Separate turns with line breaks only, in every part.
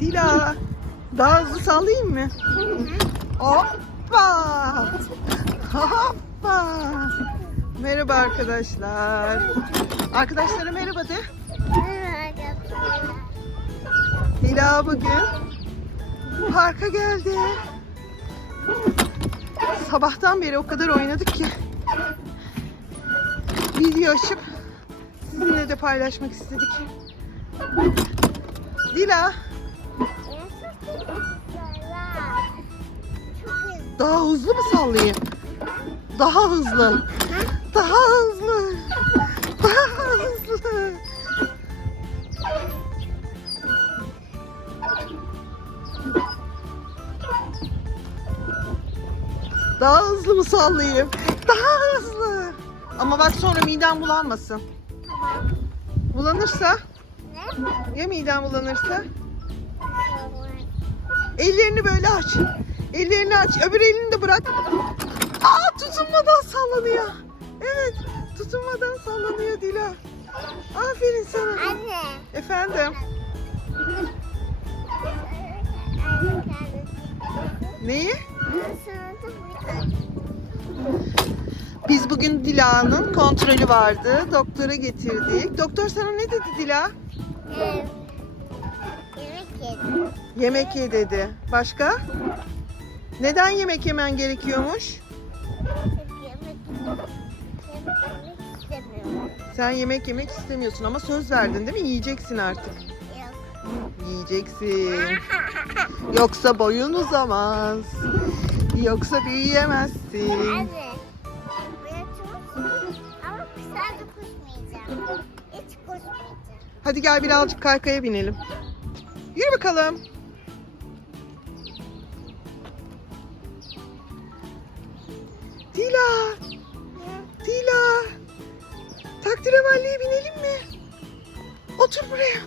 Dila. Daha hızlı sallayayım mı? Hoppa. Hoppa. Merhaba arkadaşlar. Arkadaşlara merhaba de. Dila bugün parka geldi. Sabahtan beri o kadar oynadık ki video açıp sizinle de paylaşmak istedik. Dila daha hızlı mı sallayayım? Daha hızlı. Daha hızlı. Daha hızlı. Daha hızlı mı sallayayım? Daha hızlı. Ama bak sonra midem bulanmasın. Bulanırsa? Ya midem bulanırsa? Ellerini böyle aç. Ellerini aç. Öbür elini de bırak. Aa tutunmadan sallanıyor. Evet. Tutunmadan sallanıyor Dila. Aferin sana.
Anne.
Efendim. Neyi? Biz bugün Dila'nın kontrolü vardı. Doktora getirdik. Doktor sana ne dedi Dila?
Yemek yedim.
Yemek ye dedi. Başka? Neden yemek yemen gerekiyormuş? Sen yemek yemek istemiyorsun ama söz verdin değil mi? Yiyeceksin artık.
Yok.
Yiyeceksin. Yoksa boyun uzamaz. Yoksa büyüyemezsin.
Bırakıyorsun ama sadece koşmayacağım. Hiç koşmayacağım.
Hadi gel birazcık kaykaya binelim. Yürü bakalım. Takdirevalliye binelim mi? Otur buraya.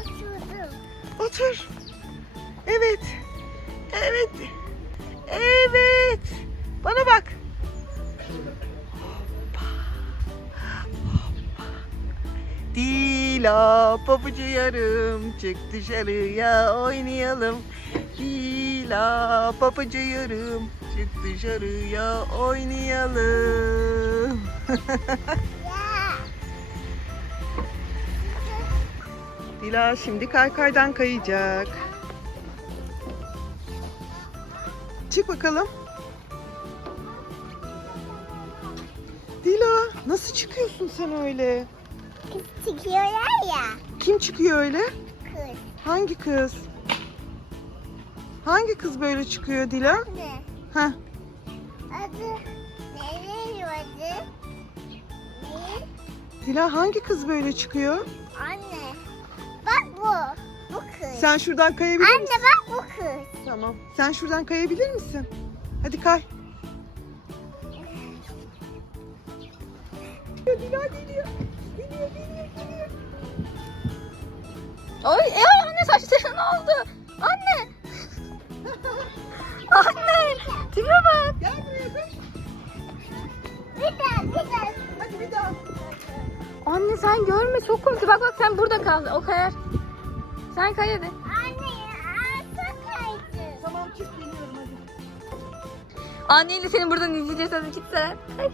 Oturdum.
Otur. Evet. Evet. Evet. Bana bak. Hoppa. Hoppa. Dila pabucu yarım çık dışarıya oynayalım. Dila pabucu yarım çık dışarıya oynayalım. Dila şimdi kaykaydan kayacak. Çık bakalım. Dila nasıl çıkıyorsun sen öyle?
Kız çıkıyorlar ya.
Kim çıkıyor öyle?
Kız.
Hangi kız? Hangi kız böyle çıkıyor Dila?
Anne.
Heh.
Adı nereye adı?
Dila hangi kız böyle çıkıyor?
Anne. Bak bu. Bu kız.
Sen şuradan kayabilir
Anne
misin?
bak bu kız.
Tamam. Sen şuradan kayabilir misin? Hadi kay. Dila geliyor. Geliyor, geliyor, geliyor.
Ay, ay anne saçların ne oldu? Kal. O kayar. Sen kay hadi.
Anne arka kaydı.
Tamam çık geliyorum hadi.
Anneyle seni buradan izleyeceğiz hadi gitsene. Hadi,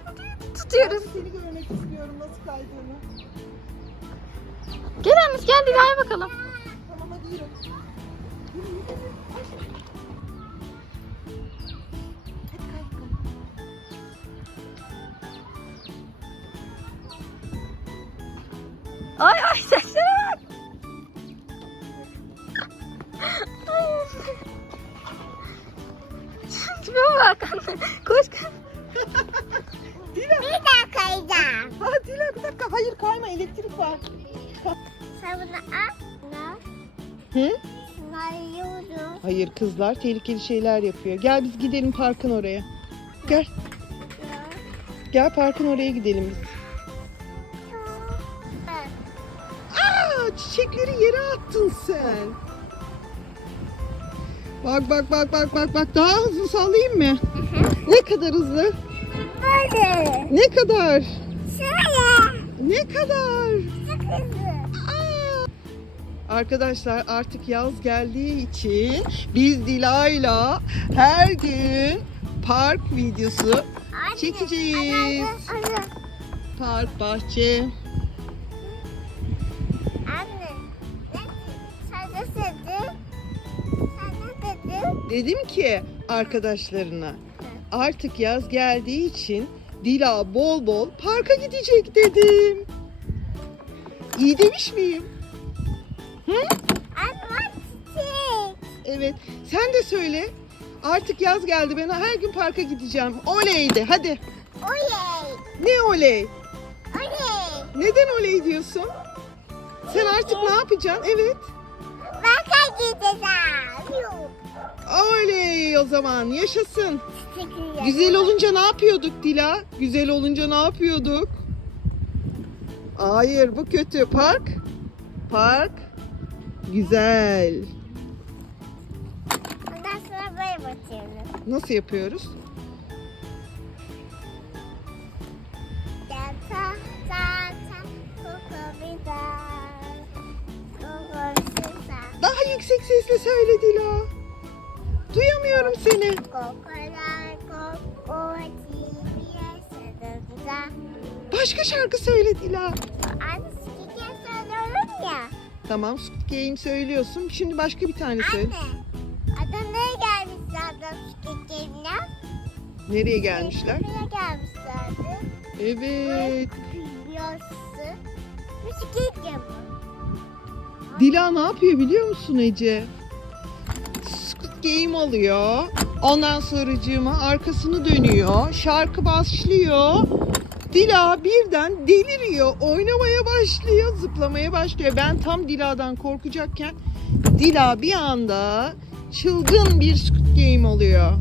Tutuyoruz.
Seni görmek istiyorum nasıl kaydığını.
Gel anne gel Dila'ya bakalım.
Tamam hadi yürü. Yürü yürü yürü. Koş. Hadi kay kay.
Ay ay saçlara Anne. Koş koş.
Dila.
Bir daha kayacağım.
Ha Dila bir dakika. Hayır kayma elektrik var.
Sen bunu al.
Hı?
Bunları yiyorum.
Hayır kızlar tehlikeli şeyler yapıyor. Gel biz gidelim parkın oraya. Gel. Gel parkın oraya gidelim biz. Aa çiçekleri yere attın sen. Bak bak bak bak bak bak daha hızlı sallayayım mı? Ne kadar hızlı?
Böyle.
Ne kadar?
Şöyle.
Ne kadar? Aa! Arkadaşlar artık yaz geldiği için biz Dila'yla her gün park videosu
Anne,
çekeceğiz.
Anne, anne,
Park, bahçe. Dedim ki arkadaşlarına artık yaz geldiği için Dila bol bol parka gidecek dedim. İyi demiş miyim?
Çiçek.
Evet. Sen de söyle. Artık yaz geldi. Ben her gün parka gideceğim. Oley de. Hadi.
Oley.
Ne oley?
Oley.
Neden oley diyorsun? Sen artık ne yapacaksın? Evet.
Baka gideceğim.
Oley o zaman. Yaşasın. Güzel olunca ne yapıyorduk Dila? Güzel olunca ne yapıyorduk? Hayır bu kötü. Park. Park. Güzel.
Ondan sonra böyle bakıyorum.
Nasıl yapıyoruz? Daha yüksek sesle söyle Dila. Duyamıyorum seni. Başka şarkı söyle Dila.
Anne sikiken söylüyorum ya.
Tamam Squid Game söylüyorsun. Şimdi başka bir tane söyle.
Anne. Adana'ya gelmişler adam sikikkenler.
Nereye gelmişler?
Buraya gelmişlerdi.
Evet.
Biliyorsun. Müzik bu.
Dila ne yapıyor biliyor musun Ece? Game alıyor. Ondan sonracığıma arkasını dönüyor. Şarkı başlıyor. Dila birden deliriyor. Oynamaya başlıyor. Zıplamaya başlıyor. Ben tam Dila'dan korkacakken Dila bir anda çılgın bir Squid Game oluyor.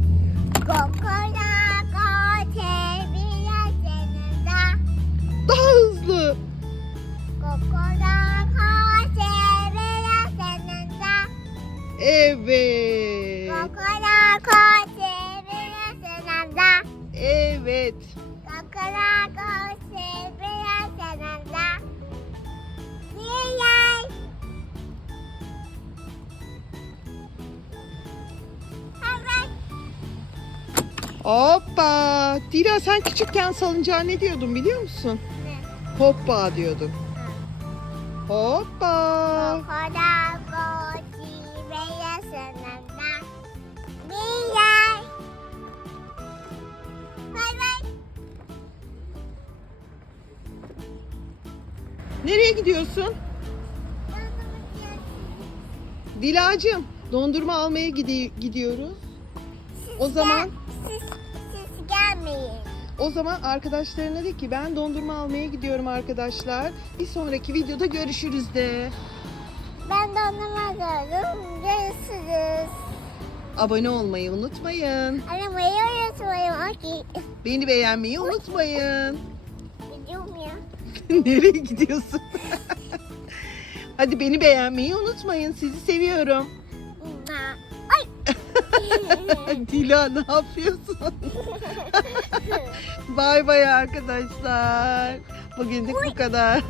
Evet. Hoppa. Dila sen küçükken salıncağa ne diyordun biliyor musun?
Ne?
Hoppa diyordun. Hoppa.
Kokora
Nereye gidiyorsun? Dilacığım dondurma almaya gidi- gidiyoruz. O zaman
Siz, siz gelmeyin.
o zaman arkadaşlarına de ki ben dondurma almaya gidiyorum arkadaşlar. Bir sonraki videoda görüşürüz de.
Ben onunla gördüm. Görüşürüz.
Abone olmayı unutmayın.
Aramayı unutmayın. Okey.
Beni beğenmeyi unutmayın. Nereye gidiyorsun? Hadi beni beğenmeyi unutmayın. Sizi seviyorum. Dila ne yapıyorsun? bay bay arkadaşlar. Bugünlük bu kadar.